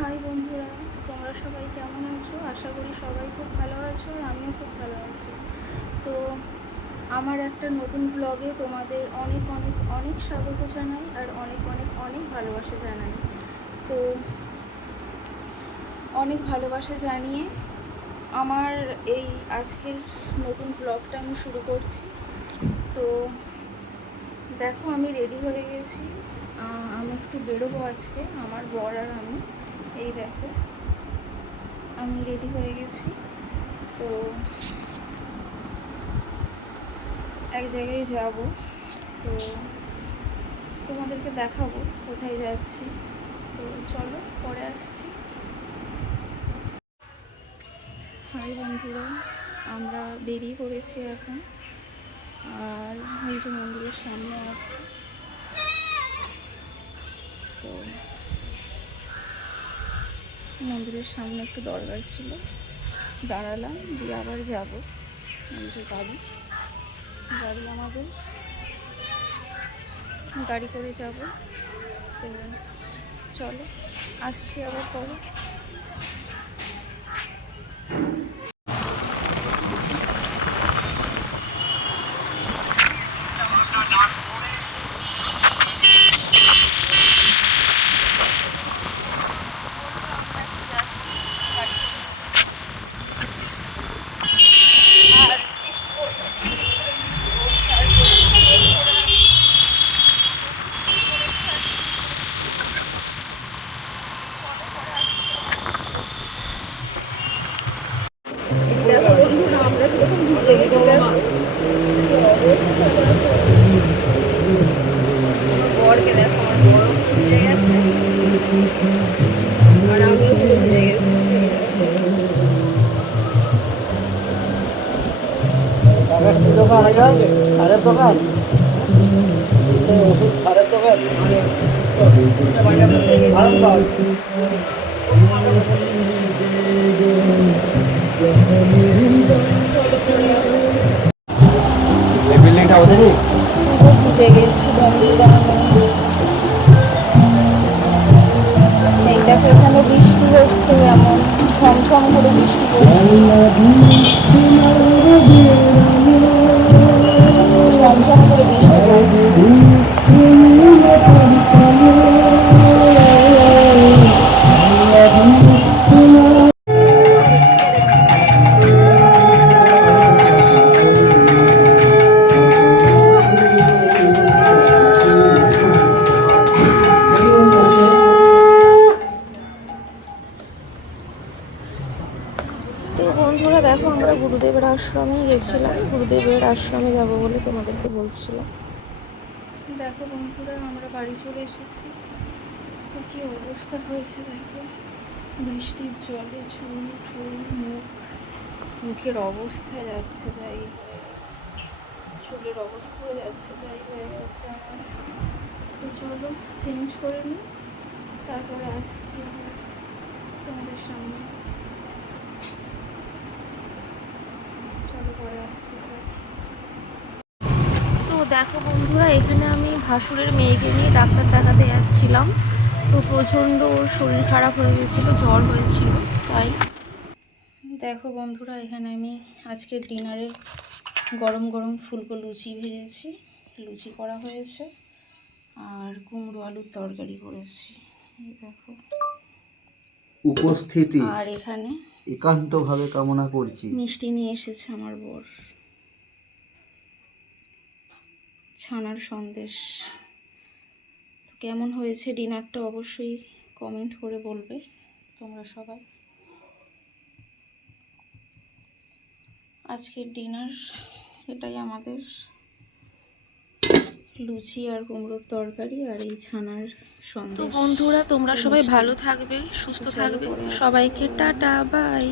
High বন্ধুরা, তোমরা সবাই কেমন আছো? আশা করি সবাই খুব ভালো আছো আর আমিও খুব ভালো আছি। তো আমার একটা নতুন ব্লগে তোমাদের অনেক অনেক অনেক স্বাগত জানাই আর অনেক অনেক অনেক ভালোবাসা জানাই। তো অনেক ভালোবাসা জানিয়ে আমার এই আজকের নতুন ব্লগটা আমি শুরু করছি। তো দেখো, আমি রেডি হয়ে গেছি। আমি একটু বেরোবো আজকে, আমার বর আর আমি। এই দেখো, আমি রেডি হয়ে গেছি। তো এক জায়গায় যাব, তো তোমাদেরকে দেখাবো কোথায় যাচ্ছি। তো চলো, পরে আসছি। হাই বন্ধুরা, আমরা বেরিয়ে পড়েছি এখন। আর এই যে মন্দিরের সামনে আছি। তো মন্দিরের সামনে একটু দরকার ছিল, দাঁড়ালাম, দিয়ে আবার যাব। এই যে গাড়ি আমাদের, গাড়ি করে যাব। তো চলো, আসছি আবার পরে। দেখো বন্ধুরা, আমরা কিরকম ঘুরতে গেছি। দেখো বরকে, দেখো আমার বড় ভিজে গেছে আর আমিও পুরো ভিজে গেছি। সারের দোকান, ওষুধ সারের দোকান আরামবাগ। এই বিল্ডিংটা ওদেরই। পুরো ভিজে গেছি বন্ধুরা। এই দেখো, এখানে বৃষ্টি হচ্ছে, এমন ঝমঝম করে বৃষ্টি পড়ছে, ঝমঝম করে বৃষ্টি পড়ছে। তো বন্ধুরা দেখো, আমরা গুরুদেবের আশ্রমে গেছিলাম, গুরুদেবের আশ্রমে যাব বলে তোমাদেরকে বলছিলাম। দেখো বন্ধুরা, আমরা বাড়ি চলে এসেছি। তো কী অবস্থা হয়েছে দেখো, বৃষ্টির জলে চুল ঠুল মুখের অবস্থা যাচ্ছে তাই, চুলের অবস্থা হয়ে যাচ্ছে তাই হয়ে গেছে আমার। তো চলো চেঞ্জ করে নিই, তারপরে আসছি আবার তোমাদের সামনে। চলো পরে আসছি। তো দেখো বন্ধুরা, এখানে আমি ভাসুরের মেয়েকে নিয়ে ডাক্তার দেখাতে যাচ্ছিলাম। তো প্রচণ্ড ওর শরীর খারাপ হয়ে গেছিলো, জ্বর হয়েছিল তাই। দেখো বন্ধুরা, এখানে আমি আজকের ডিনারে গরম গরম ফুলকো লুচি ভেজেছি, লুচি করা হয়েছে, আর কুমড়ো আলুর তরকারি করেছি। এই দেখো উপস্থিতি আর এখানে একান্তভাবে কামনা করছি। মিষ্টি নিয়ে এসেছে আমার বর, ছানার সন্দেশ। কেমন হয়েছে ডিনারটা অবশ্যই কমেন্ট করে বলবে তোমরা সবাই। আজকের ডিনার এটাই আমাদের, লুচি আর কুমড়োর তরকারি আর এই ছানার সন্দেশ। তো বন্ধুরা, তোমরা সবাই ভালো থাকবে, সুস্থ থাকবে। তো সবাইকে টাটা, বাই।